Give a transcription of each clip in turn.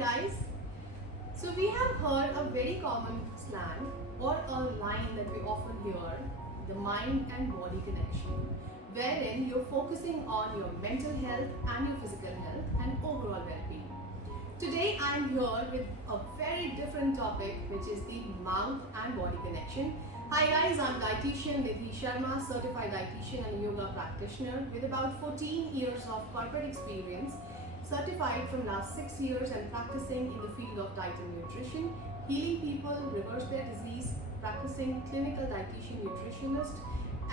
guys. So we have heard a very common slang or a line that we often hear, the mind and body connection, wherein you're focusing on your mental health and your physical health and overall well-being. Today I am here with a very different topic, which is the mouth and body connection. Hi guys, I'm dietitian Nidhi Sharma, certified dietitian and yoga practitioner with about 14 years of corporate experience, certified from last 6 years and practicing in the field of diet and nutrition, healing people, reverse their disease, practicing clinical dietitian nutritionist,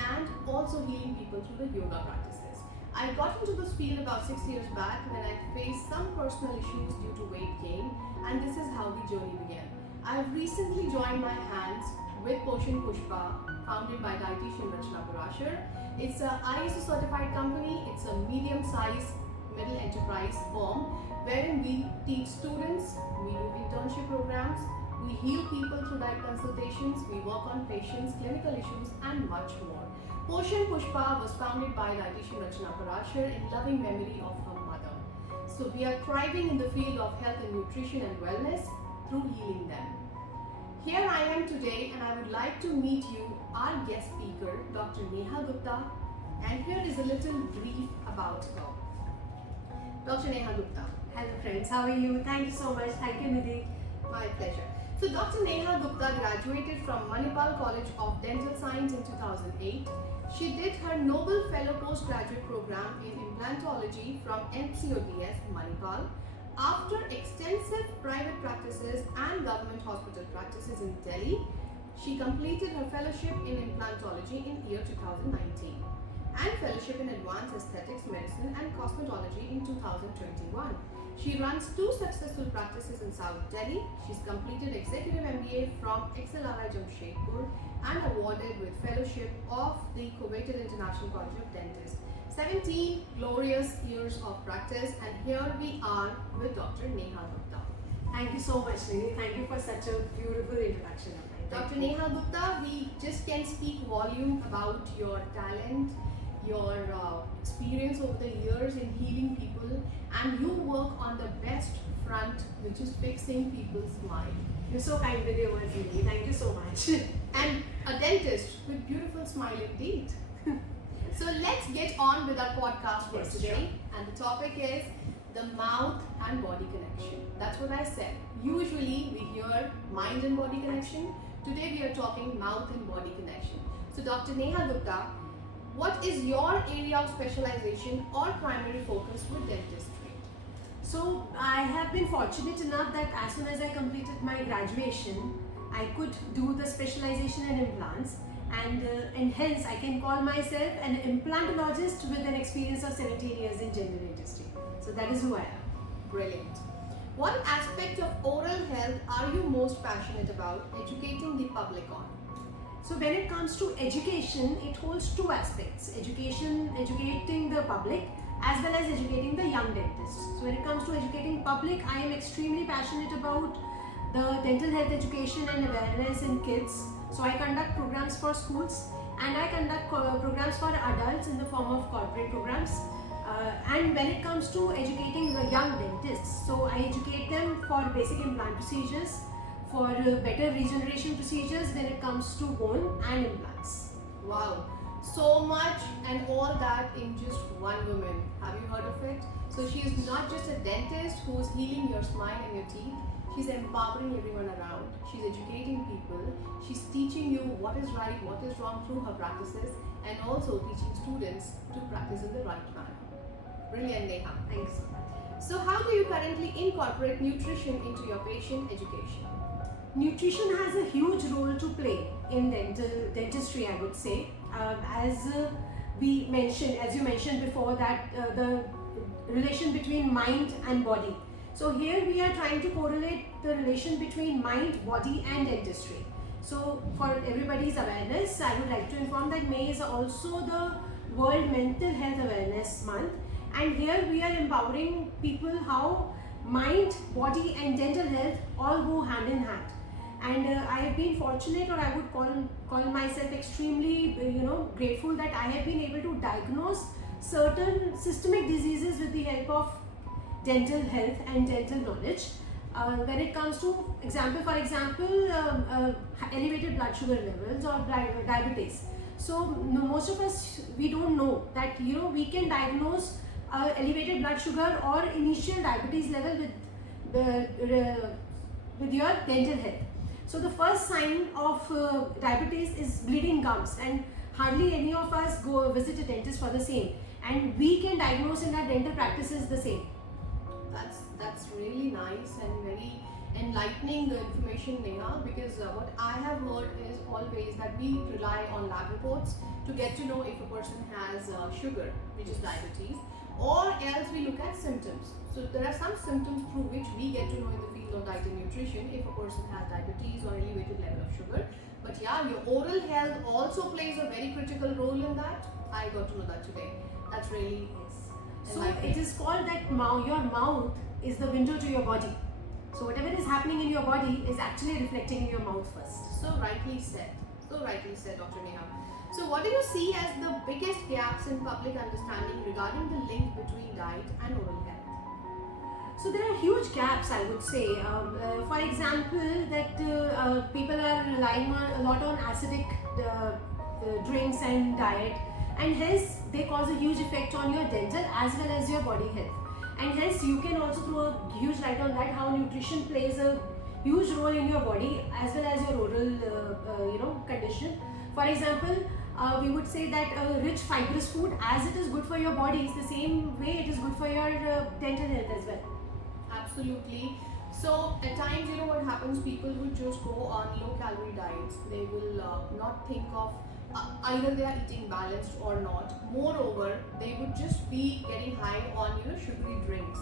and also healing people through the yoga practices. I got into this field about 6 years back when I faced some personal issues due to weight gain, and this is how the journey began. I've recently joined my hands with Poshan Pushpa, founded by dietitian Rachna Parashar. It's a ISO certified company. It's a medium-sized middle enterprise firm wherein we teach students, we do internship programs, we heal people through diet consultations, we work on patients, clinical issues, and much more. Poshan Pushpa was founded by dietitian Rachna Parashar in loving memory of her mother. So we are thriving in the field of health and nutrition and wellness through healing them. Here I am today and I would like to meet you, our guest speaker, Dr. Neha Gupta, and here is a little brief about her. Dr. Neha Gupta. Hello friends, how are you? Thank you so much. Thank you, Nidhi. My pleasure. So Dr. Neha Gupta graduated from Manipal College of Dental Science in 2008. She did her Nobel Fellow Postgraduate Program in Implantology from MCODS, Manipal. After extensive private practices and government hospital practices in Delhi, she completed her fellowship in implantology in year 2019 and fellowship in advanced aesthetics medicine and cosmetology in 2021. She runs 2 successful practices in South Delhi. She's completed executive MBA from XLRI Jamshedpur and awarded with fellowship of the Kuwaited International College of Dentists. 17 glorious years of practice, and here we are with Dr. Neha Gupta. Thank you so much, Nidhi. Thank you for such a beautiful introduction of mine. Dr. Neha Gupta, we just can speak volume about your talent, your experience over the years in healing people, and you work on the best front, which is fixing people's smile. You're so kind with your words, Nidhi. Thank you so much. And a dentist with beautiful smiling teeth. So let's get on with our podcast for Yes, today. sure. And the topic is the mouth and body connection. That's what I said. Usually we hear mind and body connection. Today we are talking mouth and body connection. So Dr. Neha Gupta, what is your area of specialization or primary focus with dentistry? So, I have been fortunate enough that as soon as I completed my graduation, I could do the specialization in implants, and hence I can call myself an implantologist with an experience of 17 years in general dentistry. So that is who I am. Brilliant. What aspect of oral health are you most passionate about educating the public on? So when it comes to education, it holds 2 aspects. Educating the public as well as educating the young dentists. So when it comes to educating public, I am extremely passionate about the dental health education and awareness in kids. So I conduct programs for schools and I conduct programs for adults in the form of corporate programs. And when it comes to educating the young dentists, so I educate them for basic implant procedures, for better regeneration procedures when it comes to bone and implants. Wow, so much and all that in just one woman. Have you heard of it? So she is not just a dentist who is healing your smile and your teeth. She's empowering everyone around. She's educating people. She's teaching you what is right, what is wrong through her practices, and also teaching students to practice in the right manner. Brilliant, Neha. Thanks. So how do you currently incorporate nutrition into your patient education? Nutrition has a huge role to play in dentistry, I would say. As you mentioned before, that the relation between mind and body. So here we are trying to correlate the relation between mind, body and dentistry. So for everybody's awareness, I would like to inform that May is also the World Mental Health Awareness Month, and here we are empowering people how mind, body and dental health all go hand in hand. And I have been fortunate, or I would call myself extremely grateful that I have been able to diagnose certain systemic diseases with the help of dental health and dental knowledge. when it comes to for example, elevated blood sugar levels or diabetes. So most of us, we don't know that we can diagnose elevated blood sugar or initial diabetes level with your dental health. So the first sign of diabetes is bleeding gums, and hardly any of us go visit a dentist for the same, and we can diagnose in our dental practices the same. That's really nice and very enlightening information, Neha, because what I have heard is always that we rely on lab reports to get to know if a person has sugar, which is diabetes, or else we look at symptoms. So there are some symptoms through which we get to know in the field of diet and nutrition if a person has diabetes or elevated level of sugar. But yeah, your oral health also plays a very critical role in that. I got to know that today. That's really So it is called that your mouth is the window to your body. So whatever is happening in your body is actually reflecting in your mouth first. So rightly said. So rightly said, Dr. Neha. So what do you see as the biggest gaps in public understanding regarding the link between diet and oral health? So there are huge gaps, I would say. For example, that people are relying a lot on acidic drinks and diet, and hence they cause a huge effect on your dental as well as your body health. And hence you can also throw a huge light on that, how nutrition plays a huge role in your body as well as your oral condition. For example, we would say that rich fibrous food, as it is good for your body, is the same way it is good for your dental health as well. Absolutely. So at times, what happens, people would just go on low calorie diets. They will not think of either they are eating balanced or not. Moreover, they would just be getting high on sugary drinks.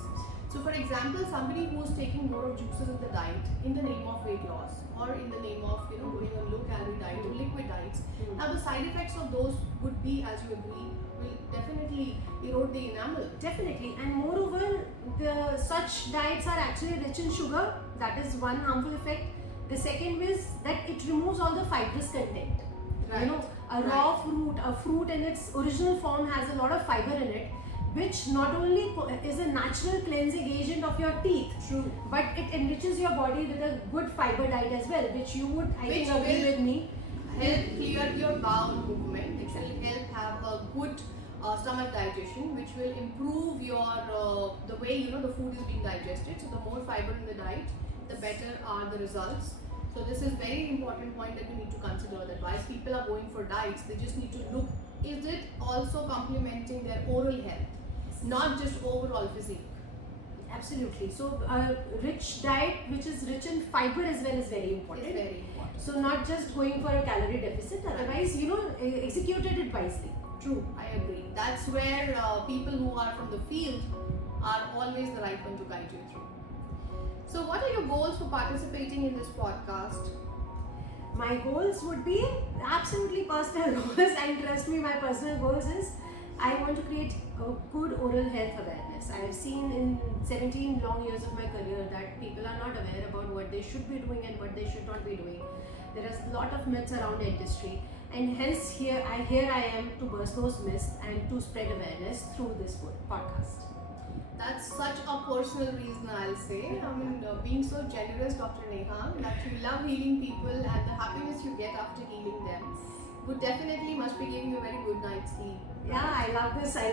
So for example, somebody who is taking more of juices in the diet in the name of weight loss, or in the name of going on low calorie diet or liquid diets. Now the side effects of those would be, as you agree, will definitely erode the enamel. Definitely, and moreover, such diets are actually rich in sugar. That is one harmful effect. The second is that it removes all the fibrous content. Right. A raw fruit, a fruit in its original form has a lot of fiber in it, which not only is a natural cleansing agent of your teeth, True. but it enriches your body with a good fiber diet as well, which you would, I think, agree with me. Help clear your bowel movement. It will help have a good stomach digestion, which will improve your the way the food is being digested. So the more fiber in the diet, the better are the results. So this is very important point that you need to consider, that while people are going for diets, they just need to look, is it also complementing their oral health, not just overall physique. Absolutely. So rich diet which is rich in fiber as well is very important. It's very important. So not just going for a calorie deficit, otherwise executed it wisely. True, I agree. That's where people who are from the field are always the right one to guide you through. So what are your goals for participating in this podcast? My goals would be absolutely personal goals, and trust me, my personal goals is I want to create a good oral health awareness. I have seen in 17 long years of my career that people are not aware about what they should be doing and what they should not be doing. There is a lot of myths around dentistry, and hence here I am to burst those myths and to spread awareness through this podcast. That's such a personal reason, I'll say. I mean, being so generous, Dr. Neha, that you love healing people and the happiness you get after healing them would definitely must be giving you a very good night's sleep. Yeah, I love this. I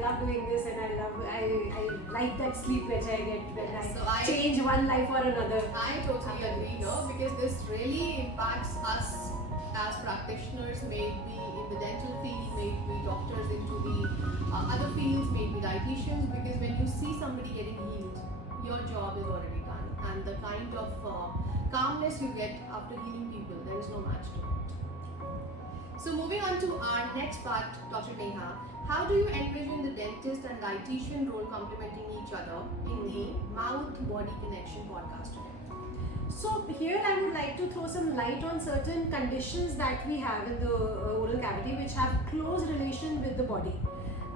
love doing this, and I like that sleep which I get when I change one life for another. I totally agree here, because this really impacts us as practitioners, may it be in the dental field, may it be doctors into the other fields, may it be dietitians, because when you see somebody getting healed, your job is already done, and the kind of calmness you get after healing people, there is no match to it. So moving on to our next part, Dr. Neha, how do you envision the dentist and dietitian role complementing each other in the mouth-body connection podcast today? So here I would like to throw some light on certain conditions that we have in the oral cavity which have close relation with the body.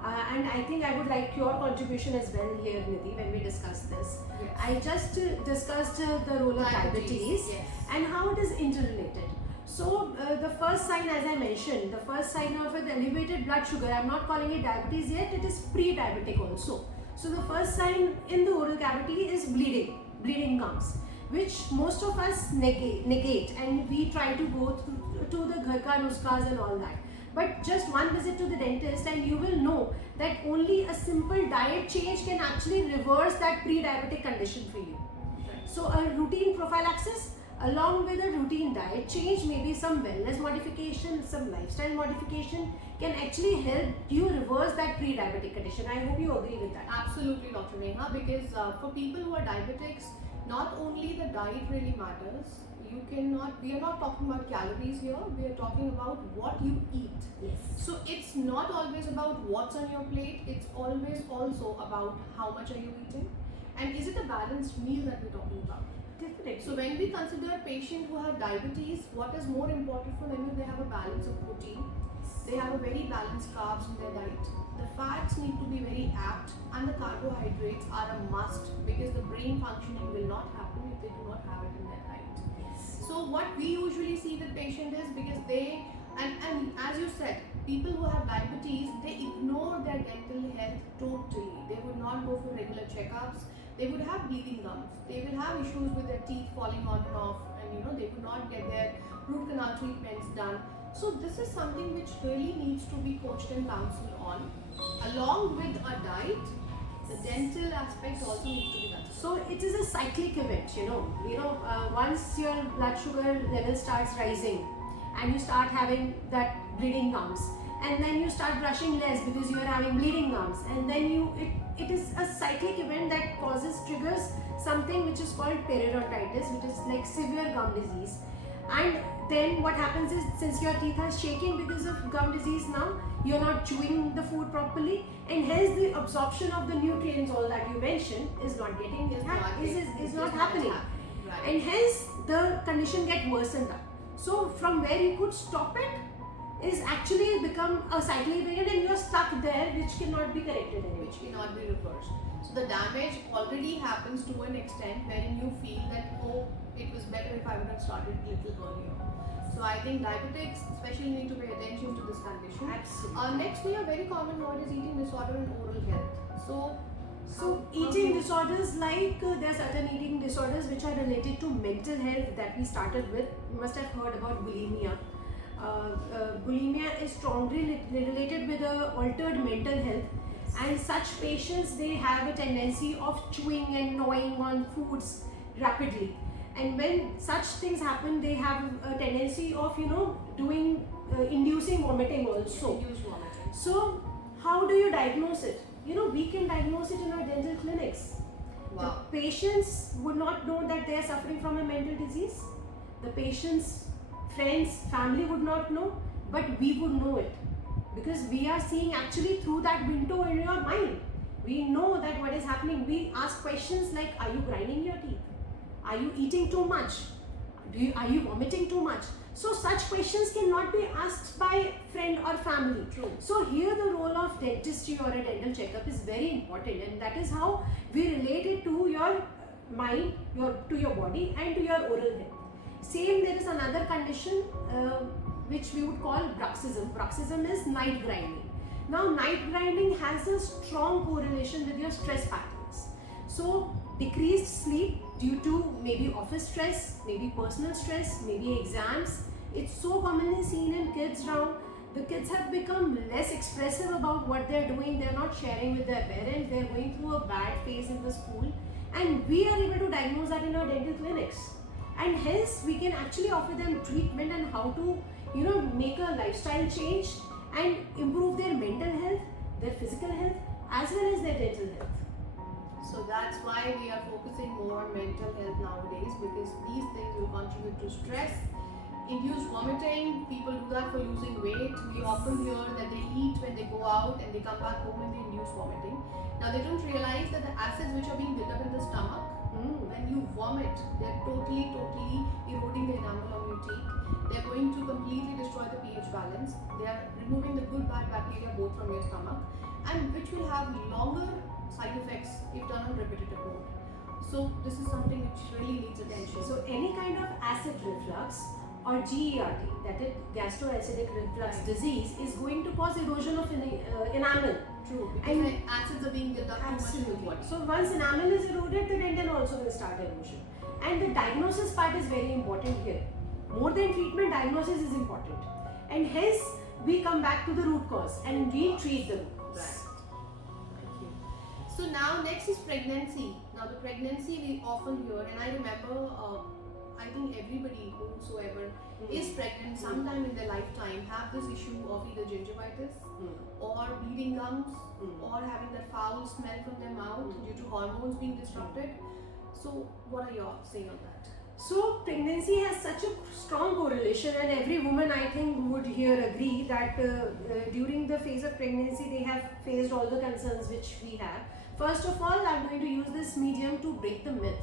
And I think I would like your contribution as well here, Nidhi, when we discuss this. Yes. I just discussed the role of diabetes yes, and how it is interrelated. So the first sign, as I mentioned, the first sign of an elevated blood sugar, I'm not calling it diabetes yet, it is pre-diabetic also. So the first sign in the oral cavity is bleeding gums, which most of us negate, and we try to go to the ghar ka nuskhas and all that. But just one visit to the dentist and you will know that only a simple diet change can actually reverse that pre-diabetic condition for you. So a routine prophylaxis along with a routine diet change, maybe some wellness modification, some lifestyle modification can actually help you reverse that pre-diabetic condition. I hope you agree with that. Absolutely, Dr. Neha, because for people who are diabetics, not only the diet really matters. We are not talking about calories here, we are talking about what you eat. Yes. So it's not always about what's on your plate, it's always also about how much are you eating and is it a balanced meal that we're talking about. Definitely. So when we consider a patient who have diabetes, what is more important for them is they have a balance of protein, they have a very balanced carbs in their diet, the fats need to be very apt, and the carbohydrates are a must because the brain functioning will not happen if they do not have it in their diet. So what we usually see with patient is because they, and as you said, people who have diabetes, they ignore their dental health totally. They would not go for regular checkups. They would have bleeding gums. They will have issues with their teeth falling on and off, and they would not get their root canal treatments done. So this is something which really needs to be coached and counseled on, along with a diet. The dental aspect also needs to be done. So it is a cyclic event, once your blood sugar level starts rising and you start having that bleeding gums, and then you start brushing less because you are having bleeding gums, and then it is a cyclic event that triggers something which is called periodontitis, which is like severe gum disease. And then what happens is, since your teeth are shaking because of gum disease now, you're not chewing the food properly, and hence the absorption of the nutrients, all that you mentioned, is not happening. Right. And hence the condition get worsened up. So from where you could stop it is actually become a cyclic event, and you're stuck there, which cannot be corrected anymore. Which cannot be reversed. So the damage already happens to an extent wherein you feel that, oh, it was better if I would have started a little earlier. So I think diabetics especially need to pay attention to this condition. Absolutely. Next, we have very common word is eating disorder and oral health. So eating disorders, like there are certain eating disorders which are related to mental health that we started with. You must have heard about bulimia. Bulimia is strongly related with altered mental health, and such patients, they have a tendency of chewing and gnawing on foods rapidly, and when such things happen, they have a tendency of inducing vomiting also. Induced vomiting. So how do you diagnose it? We can diagnose it in our dental clinics. Wow. The patients would not know that they are suffering from a mental disease. The patient's friends, family would not know, but we would know it because we are seeing actually through that window in your mind. We know that what is happening. We ask questions like, are you grinding your teeth? Are you eating too much? Are you vomiting too much? So such questions cannot be asked by friend or family. True. So here the role of dentistry or a dental checkup is very important, and that is how we relate it to your mind, to your body, and to your oral health. Same, there is another condition which we would call bruxism. Bruxism is night grinding. Now night grinding has a strong correlation with your stress patterns. So decreased sleep due to maybe office stress, maybe personal stress, maybe exams. It's so commonly seen in kids now. The kids have become less expressive about what they're doing. They're not sharing with their parents. They're going through a bad phase in the school. And we are able to diagnose that in our dental clinics. And hence we can actually offer them treatment and how to, make a lifestyle change and improve their mental health, their physical health, as well as their dental health. So that's why we are focusing more on mental health nowadays, because these things will contribute to stress, induced vomiting. People do that for losing weight. We often hear that they eat when they go out and they come back home and they induce vomiting. Now they don't realize that the acids which are being built up in the stomach, when you vomit, they're totally eroding the enamel on your teeth. They're going to completely destroy the pH balance. They are removing the good bad bacteria both from your stomach, and which will have longer side effects if done on repetitive mode. So this is something which really needs attention. So any kind of acid reflux or GERD, that is gastroacidic reflux disease, is going to cause erosion of enamel. True, because the acids are being built up too much in the body. So once enamel is eroded, the dental also will start erosion. And the diagnosis part is very important here. More than treatment, diagnosis is important. And hence, we come back to the root cause and we treat the root cause. Right. Thank you. So now next is pregnancy. Now the pregnancy we often hear, and I remember, I think everybody whosoever is pregnant sometime in their lifetime have this issue of either gingivitis or bleeding gums or having that foul smell from their mouth due to hormones being disrupted. So what are your saying on that? So pregnancy has such a strong correlation, and every woman I think would here agree that during the phase of pregnancy they have faced all the concerns which we have. First of all, I'm going to use this medium to break the myth.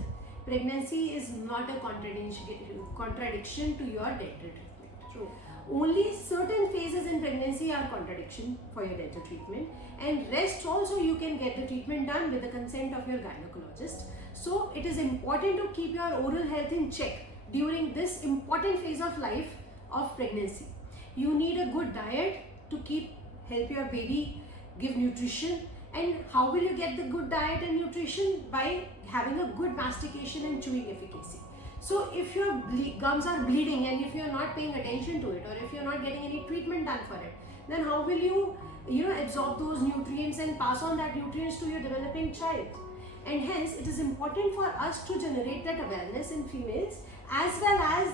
Pregnancy is not a contradiction to your dental treatment. True. Only certain phases in pregnancy are contradiction for your dental treatment, and rest also you can get the treatment done with the consent of your gynecologist. So it is important to keep your oral health in check during this important phase of life of pregnancy. You need a good diet to help your baby give nutrition. And how will you get the good diet and nutrition? By having a good mastication and chewing efficacy. So if your gums are bleeding and if you're not paying attention to it, or if you're not getting any treatment done for it, then how will you absorb those nutrients and pass on that nutrients to your developing child? And hence it is important for us to generate that awareness in females as well as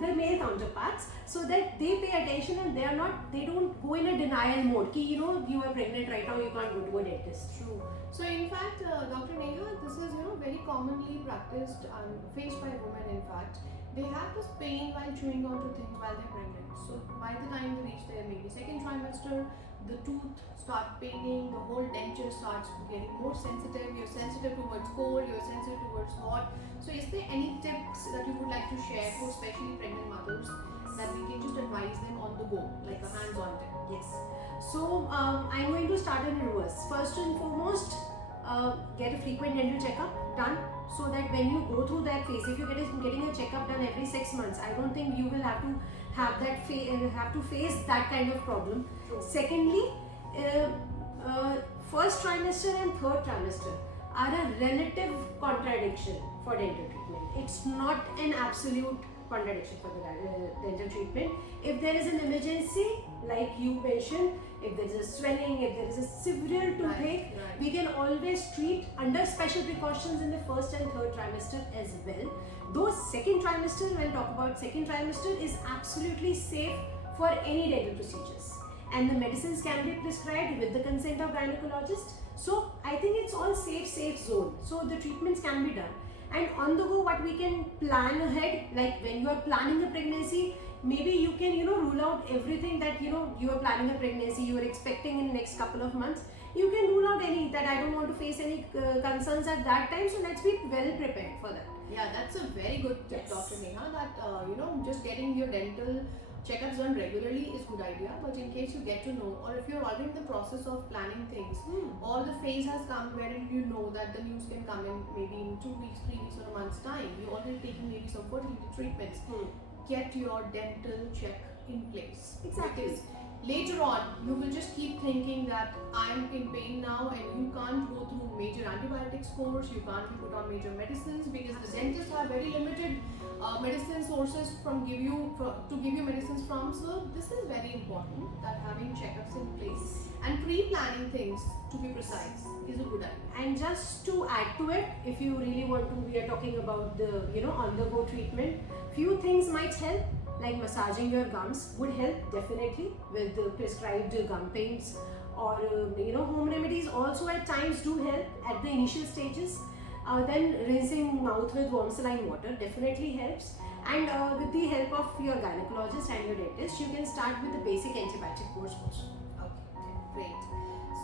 the male counterparts, so that they pay attention and they don't go in a denial mode ki you are pregnant right now, you can't go to a dentist. True. So in fact, Dr. Neha, this is very commonly practiced and faced by women. In fact, they have this pain while chewing onto things while they're pregnant. So by the time they reach their maybe second trimester, the tooth start paining, the whole denture starts getting more sensitive. You're sensitive towards cold, you're sensitive towards hot. So is there any tips that you would like to share for especially pregnant mothers that we can just advise them on the go, like a hands-on tip? Yes. So I'm going to start in reverse. First and foremost, get a frequent dental checkup done, so that when you go through that phase, if you're getting a checkup done every 6 months, I don't think you will have to face that kind of problem. True. Secondly, first trimester and third trimester are a relative contradiction for dental treatment. It's not an absolute contradiction for the dental treatment. If there is an emergency, like you mentioned, if there is a swelling, if there is a severe toothache, we can always treat under special precautions in the first and third trimester as well. Though second trimester, when talk about second trimester, is absolutely safe for any dental procedures, and the medicines can be prescribed with the consent of gynecologist. So I think it's all safe zone. So the treatments can be done. And on the go, what we can plan ahead, like when you are planning a pregnancy, maybe you can rule out everything that you are planning a pregnancy, you are expecting in next couple of months. You can rule out any that I don't want to face any concerns at that time. So let's be well prepared for that. Yeah, that's a very good tip, Yes. Dr. Neha, that just getting your dental checkups done regularly is good idea. But in case you get to know, or if you're already in the process of planning things, or the phase has come wherein you know that the news can come in maybe in 2 weeks, 3 weeks, or a month's time, you're already taking maybe some fertility treatments. Get your dental check in place. Exactly. Because later on, you will just keep thinking that I'm in pain now, and you can't go through major antibiotics course, you can't be put on major medicines, because the dentists have very limited medicine sources to give you medicines from. So this is very important, that having checkups in place and pre-planning things, to be precise, is a good idea. And just to add to it, if you really want to, we are talking about the on the go treatment. Few things might help, like massaging your gums would help definitely with the prescribed gum paints, or home remedies also at times do help at the initial stages. Then rinsing mouth with warm saline water definitely helps, and with the help of your gynecologist and your dentist, you can start with the basic antibiotic course also. Okay, great.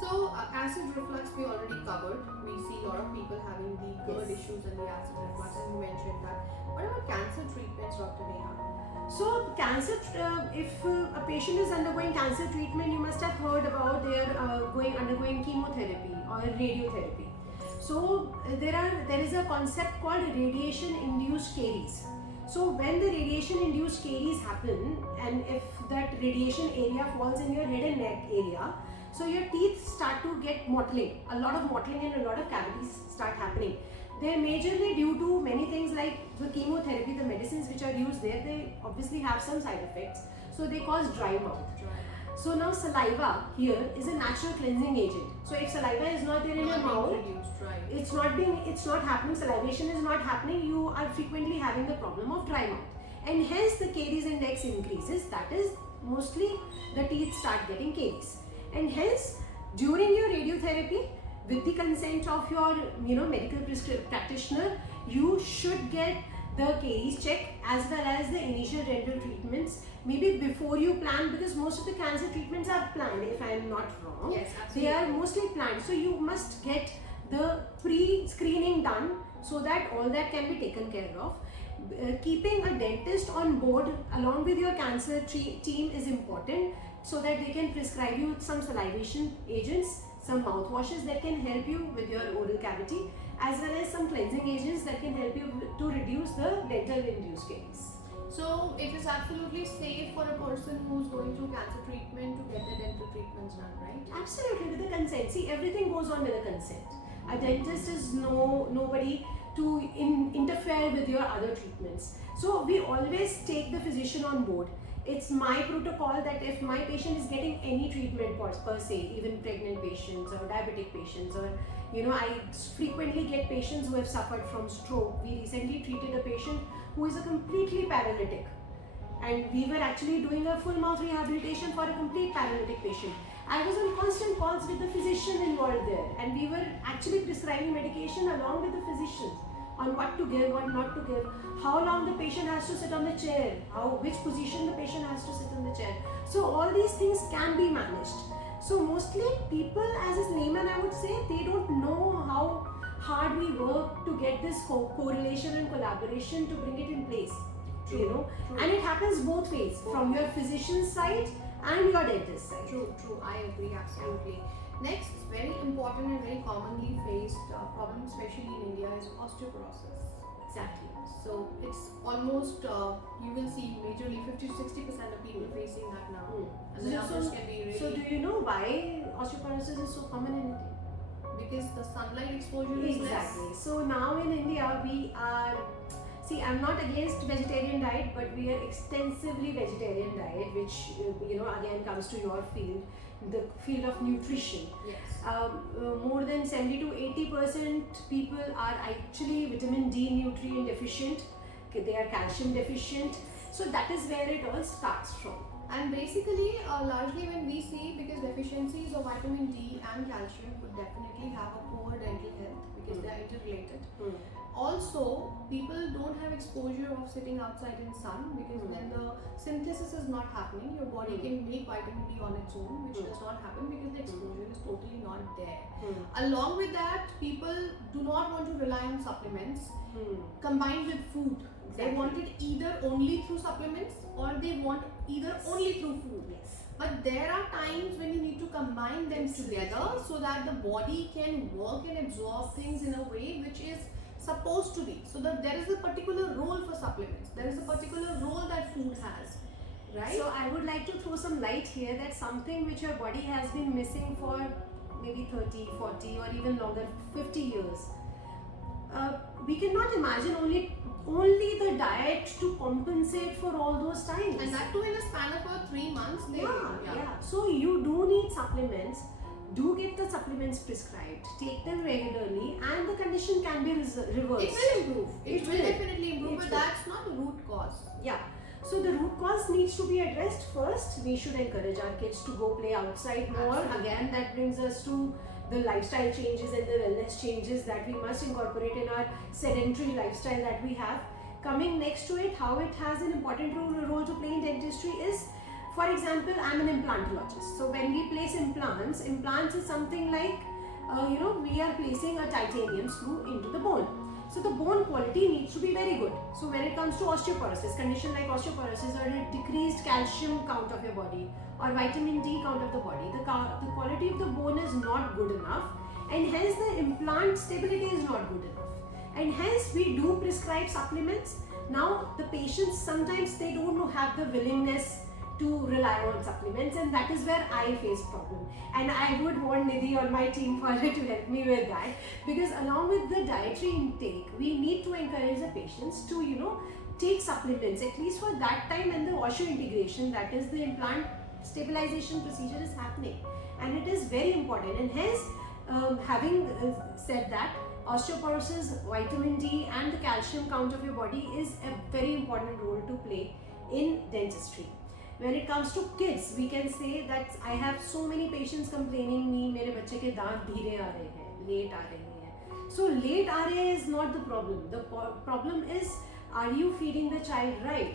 So acid reflux we already covered. We see a lot of people having the GERD Yes. issues and the acid reflux, and you mentioned that. What about cancer treatments, Dr. Neha? So cancer, if a patient is undergoing cancer treatment, you must have heard about they are undergoing chemotherapy or radiotherapy. So there is a concept called radiation-induced caries. So when the radiation-induced caries happen, and if that radiation area falls in your head and neck area, so your teeth start to get mottling. A lot of mottling and a lot of cavities start happening. They are majorly due to many things, like they obviously have some side effects. So they cause dry mouth. Dry. So now saliva here is a natural cleansing agent. So if saliva is not there in your mouth, Reduced, right. it's not happening, salivation is not happening, you are frequently having the problem of dry mouth. And hence the caries index increases, that is mostly the teeth start getting caries. And hence during your radiotherapy, with the consent of your medical practitioner, you should get the caries check as well as the initial dental treatments maybe before you plan, because most of the cancer treatments are planned, if I am not wrong. Yes, They absolutely. are mostly planned, so you must get the pre-screening done so that all that can be taken care of. Keeping a dentist on board along with your cancer team is important, so that they can prescribe you some salivation agents, some mouthwashes that can help you with your oral cavity, as well as some cleansing agents that can help you to reduce the dental induced caries. So it is absolutely safe for a person who's going through cancer treatment to get their dental treatments done, right? Absolutely, with the consent. See, everything goes on with the consent. A dentist is nobody to interfere with your other treatments. So we always take the physician on board. It's my protocol that if my patient is getting any treatment per se, even pregnant patients or diabetic patients, or I frequently get patients who have suffered from stroke. We recently treated a patient who is a completely paralytic, and we were actually doing a full mouth rehabilitation for a complete paralytic patient. I was on constant calls with the physician involved there, and we were actually prescribing medication along with the physicians on what to give, what not to give, how long the patient has to sit on the chair, which position the patient has to sit on the chair. So all these things can be managed. So mostly people, as a layman, I would say, they don't know how hard we work to get this correlation and collaboration to bring it in place. True. And it happens both ways, from your physician's side and your dentist side. True. I agree absolutely. Next, very important and very commonly faced problem, especially in India, is osteoporosis. Exactly. So it's almost you will see majorly 50 to 60% of people facing that now, and the numbers can be really So do you know why osteoporosis is so common in India? because the sunlight exposure is less. Exactly. So now in India we are, see, I'm not against vegetarian diet, but we are extensively vegetarian diet, which again comes to your field, the field of nutrition. Yes. More than 70 to 80% people are actually vitamin D nutrient deficient. They are calcium deficient. So that is where it all starts from. And basically, largely when we see, because deficiencies of vitamin D and calcium could definitely have a poor dental health because they are interrelated. Also, people don't have exposure of sitting outside in sun, because when the synthesis is not happening, your body can make vitamin D on its own, which does not happen because the exposure is totally not there. Along with that, people do not want to rely on supplements combined with food. They Exactly. want it either only through supplements or they want either only through food. Yes. But there are times when you need to combine them together so that the body can work and absorb things in a way which is supposed to be. So that there is a particular role for supplements. There is a particular role that food has. Right? So I would like to throw some light here that something which your body has been missing for maybe 30, 40 or even longer, 50 years. We cannot imagine only the diet to compensate for all those times. and that too in a span of 3 months. Yeah. So you do need supplements. Do get the supplements prescribed. Take them regularly, and the condition can be reversed. It will improve. It It will will. definitely improve, It but will. that's not the root cause. Yeah. So the root cause needs to be addressed first. We should encourage our kids to go play outside more. Absolutely. Again, that brings us to the lifestyle changes and the wellness changes that we must incorporate in our sedentary lifestyle that we have. Coming next to it, how it has an important role to play in dentistry is, for example, I'm an implantologist. So when we place implants is something like, we are placing a titanium screw into the bone. So the bone quality needs to be very good. So when it comes to osteoporosis, condition like osteoporosis or a decreased calcium count of your body or vitamin D count of the body, the quality of the bone is not good enough, and hence the implant stability is not good enough. And hence we do prescribe supplements. Now the patients sometimes they don't have the willingness to rely on supplements, and that is where I face problem. And I would want Nidhi on my team for her to help me with that, because along with the dietary intake, we need to encourage the patients to take supplements at least for that time, and the osseointegration, that is the implant stabilization procedure, is happening, and it is very important. And hence, having said that, osteoporosis, vitamin D and the calcium count of your body is a very important role to play in dentistry. When it comes to kids, we can say that I have so many patients complaining me, मेरे बच्चे के दांत धीरे आ रहे हैं, late आ रहे हैं. So late आ रहे हैं is not the problem. The problem is, are you feeding the child right?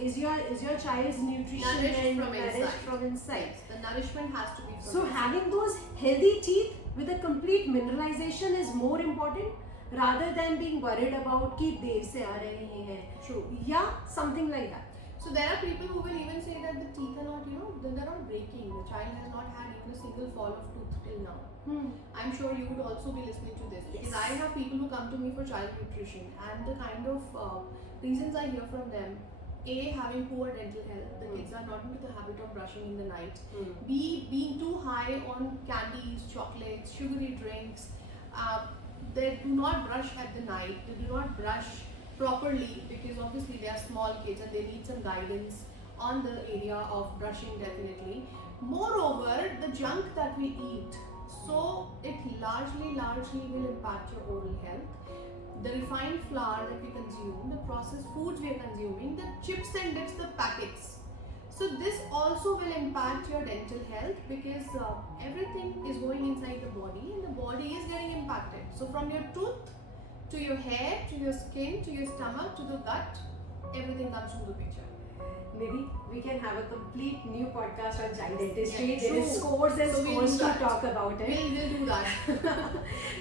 Is your child's nutrition nourished from inside? Yes, the nourishment has to be from So inside. having those healthy teeth with a complete mineralization is more important rather than being worried about कि देर से आ रहे हैं. True. Yeah, something like that. So there are people who will even say that the teeth are not, they're not breaking. The child has not had even a single fall of tooth till now. I'm sure you would also be listening to this, because Yes. I have people who come to me for child nutrition, and the kind of reasons I hear from them: A, having poor dental health. The kids are not into the habit of brushing in the night. B, being too high on candies, chocolates, sugary drinks. They do not brush at the night. They do not brush properly because obviously they are small kids and they need some guidance on the area of brushing, definitely. Moreover, the junk that we eat, so it largely will impact your oral health. The refined flour that we consume, the processed foods we are consuming, the chips and dips, the packets. So this also will impact your dental health, because everything is going inside the body and the body is getting impacted. So from your tooth to your hair, to your skin, to your stomach, to the gut, everything comes into the picture. Maybe we can have a complete new podcast on child dentistry. Yeah, There is true. scores and So we'll scores do to that. talk about it. We'll do that.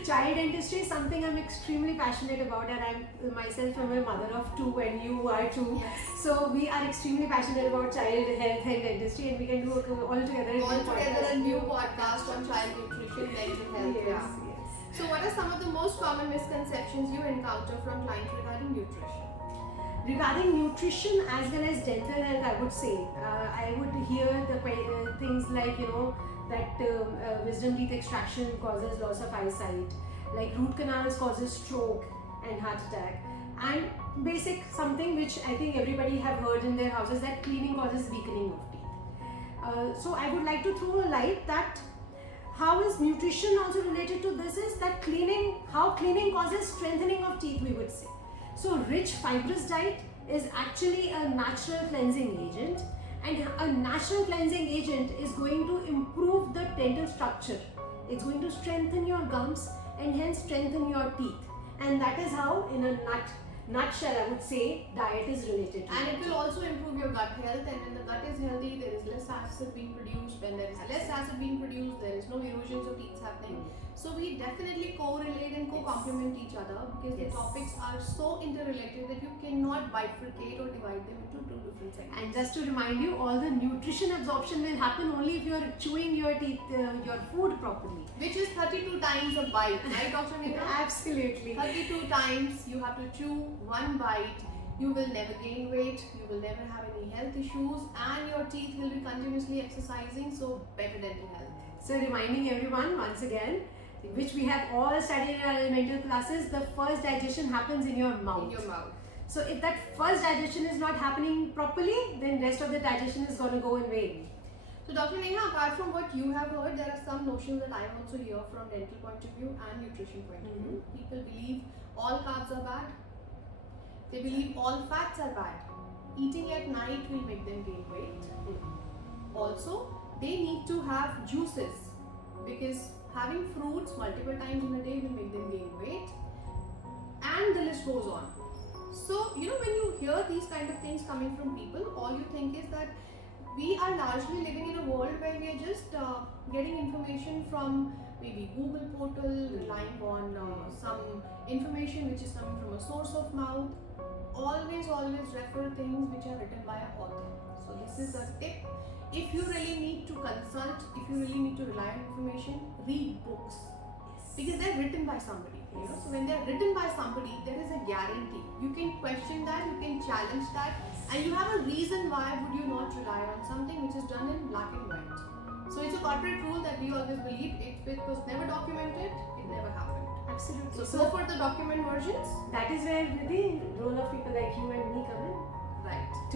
Child dentistry is something I'm extremely passionate about, and I'm myself am a mother of two, and you are too. Yes. So we are extremely passionate about child health and dentistry, and we can do all together a new All together podcast. a new podcast on child nutrition, dental health. Yes, Yeah. yes. So what are some of the most common misconceptions you encounter from clients regarding nutrition? Regarding nutrition as well as dental health, I would say, I would hear the things like, that wisdom teeth extraction causes loss of eyesight, like root canals causes stroke and heart attack, and basic something which I think everybody have heard in their houses, that cleaning causes weakening of teeth. So I would like to throw a light that how is nutrition also related to this, is that how cleaning causes strengthening of teeth, we would say. So rich fibrous diet is actually a natural cleansing agent, and a natural cleansing agent is going to improve the dental structure. It's going to strengthen your gums and hence strengthen your teeth, and that is how, in a nutshell, I would say diet is related to And it it. will also improve your gut health, and when the gut is healthy, there is less acid being produced. When there is less acid being produced, there is no erosions of teeth happening. So we definitely correlate and co-complement each other, because the Yes. topics are so interrelated that you cannot bifurcate or divide them into two different segments. And just to remind you, all the nutrition absorption will happen only if you are chewing your teeth, your food properly. Which is 32 times a bite, right, Dr. Neha? Absolutely. 32 times you have to chew one bite. You will never gain weight, you will never have any health issues, and your teeth will be continuously exercising, so better dental health. So reminding everyone once again, which we have all studied in our elemental classes, the first digestion happens in your mouth. In your mouth. So if that first digestion is not happening properly, then rest of the digestion is going to go in vain. So Dr. Neha, apart from what you have heard, there are some notions that I also hear from dental point of view and nutrition point of view. People believe all carbs are bad. They believe all fats are bad. Eating at night will make them gain weight. Also, they need to have juices, because having fruits multiple times in a day will make them gain weight. And the list goes on. So, when you hear these kind of things coming from people, all you think is that we are largely living in a world where we are just getting information from maybe Google portal, relying on some information which is coming from a source of mouth. Always refer things which are written by an author. So this is a tip. If you really need to consult, if you really need to rely on information, read books. Because they're written by somebody. So when they're written by somebody, there is a guarantee. You can question that, you can challenge that, and you have a reason why would you not rely on something which is done in black and white. So it's a corporate rule that we always believe, if it was never documented, it never happened. Absolutely. So for the document versions, that is where the role of people like you and me comes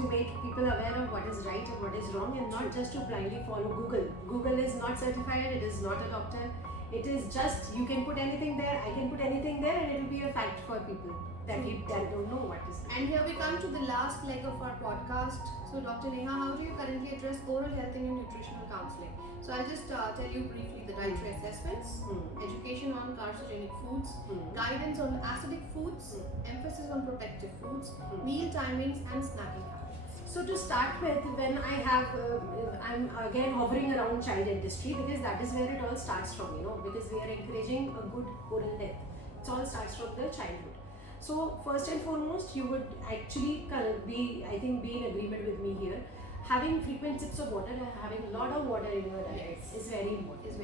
to make people aware of what is right and what is wrong, and not just to blindly follow Google. Google is not certified, it is not a doctor. It is just, you can put anything there, I can put anything there, and it will be a fact for people that don't know what is. And here we come to the last leg of our podcast. So, Dr. Neha, how do you currently address oral health in your nutritional counseling? So, I'll just tell you briefly the dietary assessments, education on carcinogenic foods, guidance on acidic foods, emphasis on protective foods, meal timings, and snacking habits. So to start with, when I have, I'm again hovering around child dentistry because that is where it all starts from, because we are encouraging a good oral health. It all starts from the childhood. So first and foremost, you would actually be in agreement with me here. Having frequent sips of water and having a lot of water in your diet is very important.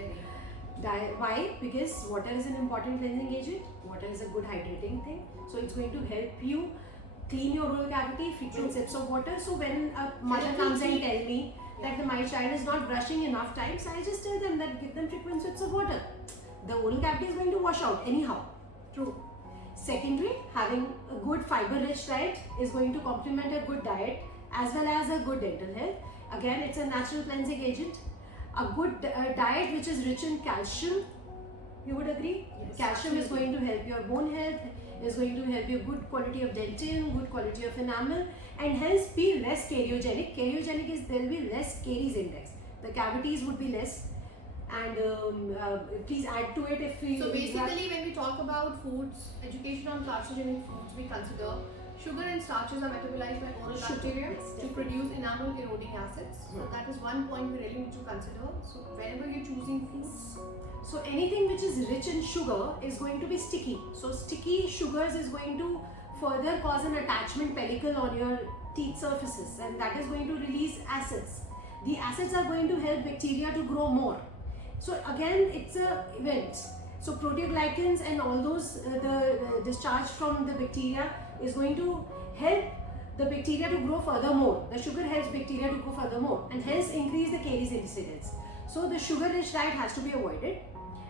Why? Because water is an important cleansing agent. Water is a good hydrating thing. So it's going to help you clean your oral cavity, frequent sips of water. So when a mother comes and tell me that my child is not brushing enough times, I just tell them that give them frequent sips of water. The oral cavity is going to wash out anyhow. True. Secondary, having a good fiber-rich diet is going to complement a good diet as well as a good dental health. Again, it's a natural cleansing agent. A good diet which is rich in calcium, you would agree? Yes, Calcium absolutely. is going to help your bone health, is going to help you good quality of dentin, good quality of enamel, and hence be less cariogenic. Cariogenic is there will be less caries index. The cavities would be less. And please add to it if we. So basically, when we talk about foods, education on carcinogenic foods, we consider sugar and starches are metabolized by oral bacteria to produce enamel eroding acids. So that is one point we really need to consider. So whenever you're choosing foods, so anything which is rich in sugar is going to be sticky. So sticky sugars is going to further cause an attachment pellicle on your teeth surfaces, and that is going to release acids. The acids are going to help bacteria to grow more. So again, it's a event. So proteoglycans and all those the discharge from the bacteria is going to help the bacteria to grow furthermore. The sugar helps bacteria to grow furthermore and hence increase the caries incidence. So the sugar-rich diet has to be avoided,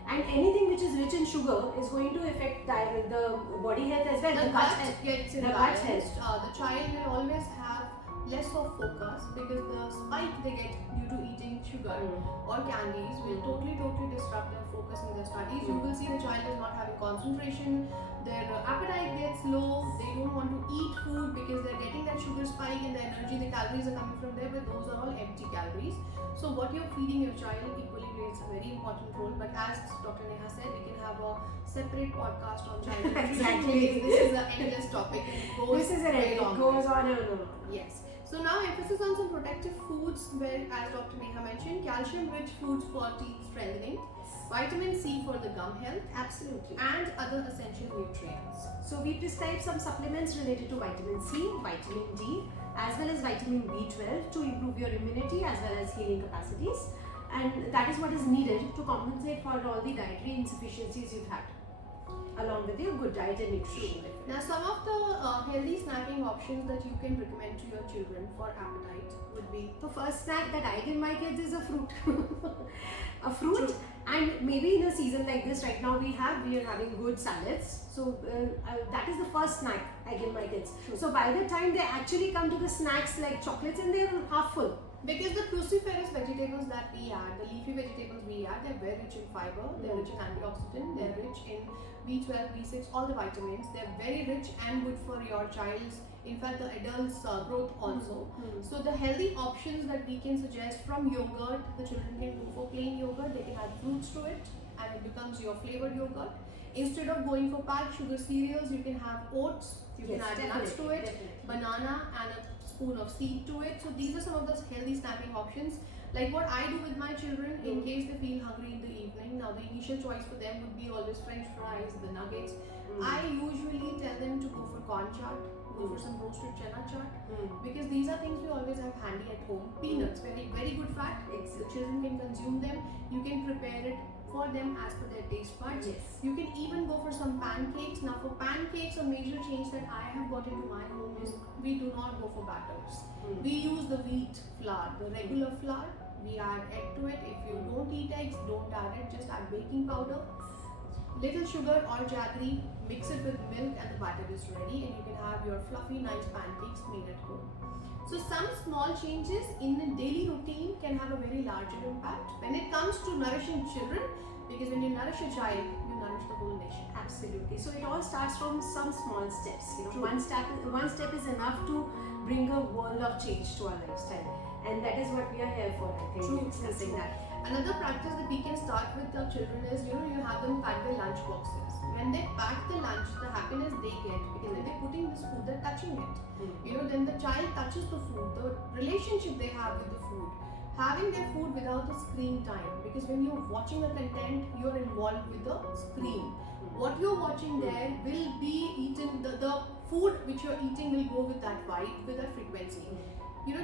and anything which is rich in sugar is going to affect the body health as well. the gut gets The gut imbalanced. The child will always have less of focus because the spike they get due to eating sugar or candies will totally disrupt their focus in their studies. You will see the child is not having concentration, their appetite gets low, they don't want to eat food because they're getting that sugar spike and the energy, the calories are coming from there, but those are all empty calories. So what you're feeding your child equally plays a very important role, but as Dr. Neha said, we can have a separate podcast on child nutrition. Exactly. Because this is an endless topic. It goes This is an very it long goes way. on and on. Yes. So now emphasis on some protective foods where, as Dr. Neha mentioned, calcium-rich foods for teeth strengthening, vitamin C for the gum health, Absolutely. and other essential nutrients. So we prescribe some supplements related to vitamin C, vitamin D, as well as vitamin B12 to improve your immunity as well as healing capacities. And that is what is needed to compensate for all the dietary insufficiencies you've had, along with your good diet and nutrition. Now, some of the healthy snacking options that you can recommend to your children for appetite would be The first snack that I give my kids is a fruit. A fruit. True. And maybe in a season like this right now we are having good salads. So that is the first snack I give my kids. So by the time they actually come to the snacks like chocolates and they're half full. because the cruciferous vegetables that we add, the leafy vegetables we add, they're very rich in fiber, they're rich in antioxidant, they're rich in B12, B6, all the vitamins. They're very rich and good for your child's, in fact, the adult's growth also. So the healthy options that we can suggest from yogurt, the children can go for plain yogurt, they can add fruits to it and it becomes your flavored yogurt. Instead of going for packed sugar cereals, you can have oats, you can add nuts to it, banana and a spoon of seed to it. So these are some of the healthy snacking options. Like what I do with my children in case they feel hungry in the evening. Now the initial choice for them would be always french fries, the nuggets. I usually tell them to go for corn chaat, go for some roasted chana chaat, because these are things we always have handy at home. Peanuts, very good fat. The children can consume them. You can prepare it for them as per their taste buds. Yes. You can even go for some pancakes. Now for pancakes, a major change that I have got into my home is we do not go for batters. We use the wheat flour, the regular flour. We add egg to it. If you don't eat eggs, don't add it. Just add baking powder. little sugar or jaggery, mix it with milk and the batter is ready, and you can have your fluffy nice pancakes made at home. So some small changes in the daily routine can have a very larger impact when it comes to nourishing children, because when you nourish a child, you nourish the whole nation. Absolutely. So it all starts from some small steps. You know, True. one step is enough to bring a world of change to our lifestyle, and that is what we are here for. I think True. discussing that. Another practice that we can start with our children is, you have them pack their lunch boxes. When they pack the lunch, the happiness they get, because when they're putting this food, they're touching it. Then the child touches the food, the relationship they have with the food, having their food without the screen time, because when you're watching a content, you're involved with the screen. What you're watching there will be eaten, the food which you're eating will go with that vibe, with that frequency.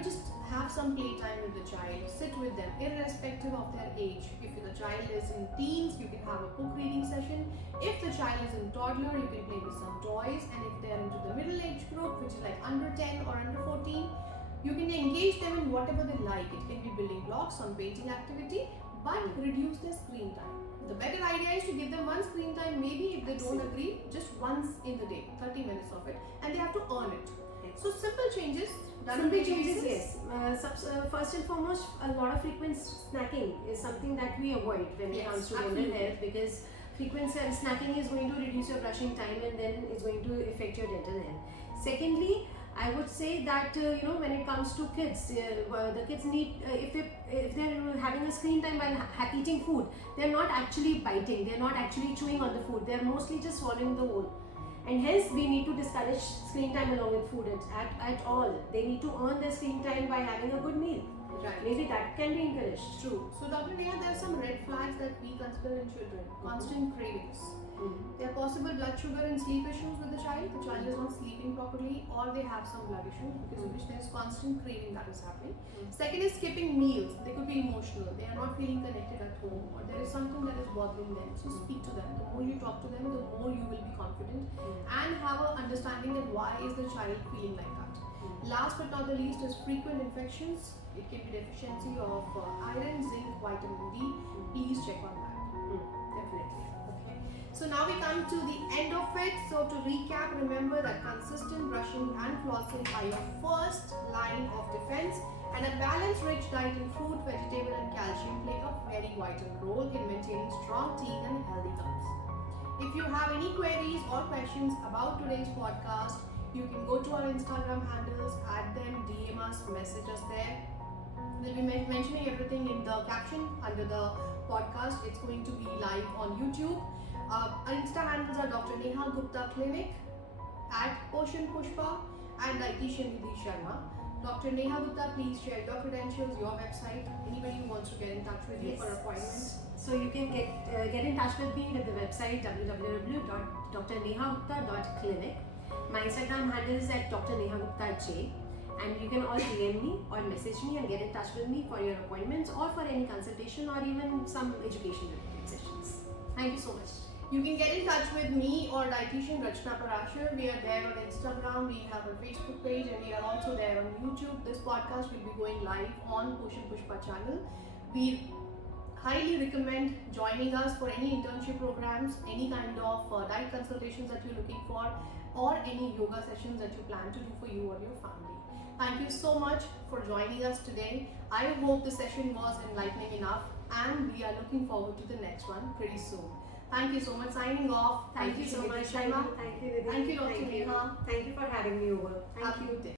Just have some playtime with the child, sit with them, irrespective of their age. If the child is in teens, you can have a book reading session. If the child is in toddler, you can play with some toys. And if they are into the middle age group, which is like under 10 or under 14, you can engage them in whatever they like. It can be building blocks, some painting activity, but reduce their screen time. The better idea is to give them one screen time, maybe if they don't agree, just once in the day, 30 minutes of it, and they have to earn it. So simple changes. Simple changes, yes. First and foremost, a lot of frequent snacking is something that we avoid when it Yes, comes to absolutely. dental health, because frequent snacking is going to reduce your brushing time and then it's going to affect your dental health. Secondly, I would say that when it comes to kids, the kids need if they're having a screen time while eating food, they're not actually biting, they're not actually chewing on the food, they're mostly just swallowing the whole. And hence we need to discourage screen time along with food at all. They need to earn their screen time by having a good meal. Right. Maybe that can be encouraged. True. So Dr. Neha, there are some red flags that we consider in children. Constant cravings. There are possible blood sugar and sleep issues with the child. The child is not sleeping properly, or they have some blood issues because of which there is constant craving that is happening. Second is skipping meals. They could be emotional. They are not feeling connected at home, or there is something that is bothering them. So speak to them. The more you talk to them, the more you will be confident and have an understanding that why is the child feeling like that. Last but not the least is frequent infections. It can be deficiency of iron, zinc, vitamin D. Please check on that. Definitely. Okay. So now we come to the end of it. So to recap, remember that consistent brushing and flossing are your first line of defense, and a balanced rich diet in fruit, vegetable and calcium play a very vital role in maintaining strong teeth and healthy gums. If you have any queries or questions about today's podcast, you can go to our Instagram handles, add them, DM us, message us there. We'll be mentioning everything in the caption under the podcast. It's going to be live on YouTube. Our Insta handles are Dr. Neha Gupta Clinic, at Poshan Pushpa, and Dietitian Vidhi Sharma. Dr. Neha Gupta, please share your credentials, your website, anybody who wants to get in touch with you for appointments. So you can get in touch with me with the website www.drnehagupta.clinic. My Instagram handle is at drnehaguptaj, and you can all DM me or message me and get in touch with me for your appointments or for any consultation or even some education related sessions. Thank you so much. You can get in touch with me or dietitian Rachna Parashar. We are there on Instagram, we have a Facebook page, and we are also there on YouTube. This podcast will be going live on Poshan Pushpa channel. We highly recommend joining us for any internship programs, any kind of diet consultations that you're looking for, or any yoga sessions that you plan to do for you or your family. Thank you so much for joining us today. I hope the session was enlightening enough, and we are looking forward to the next one pretty soon. Thank you so much. Signing off. Thank you so much. Sharma. Thank you, Vidhi. Thank you, Dr. Neha. Thank you for having me over. Have a good day.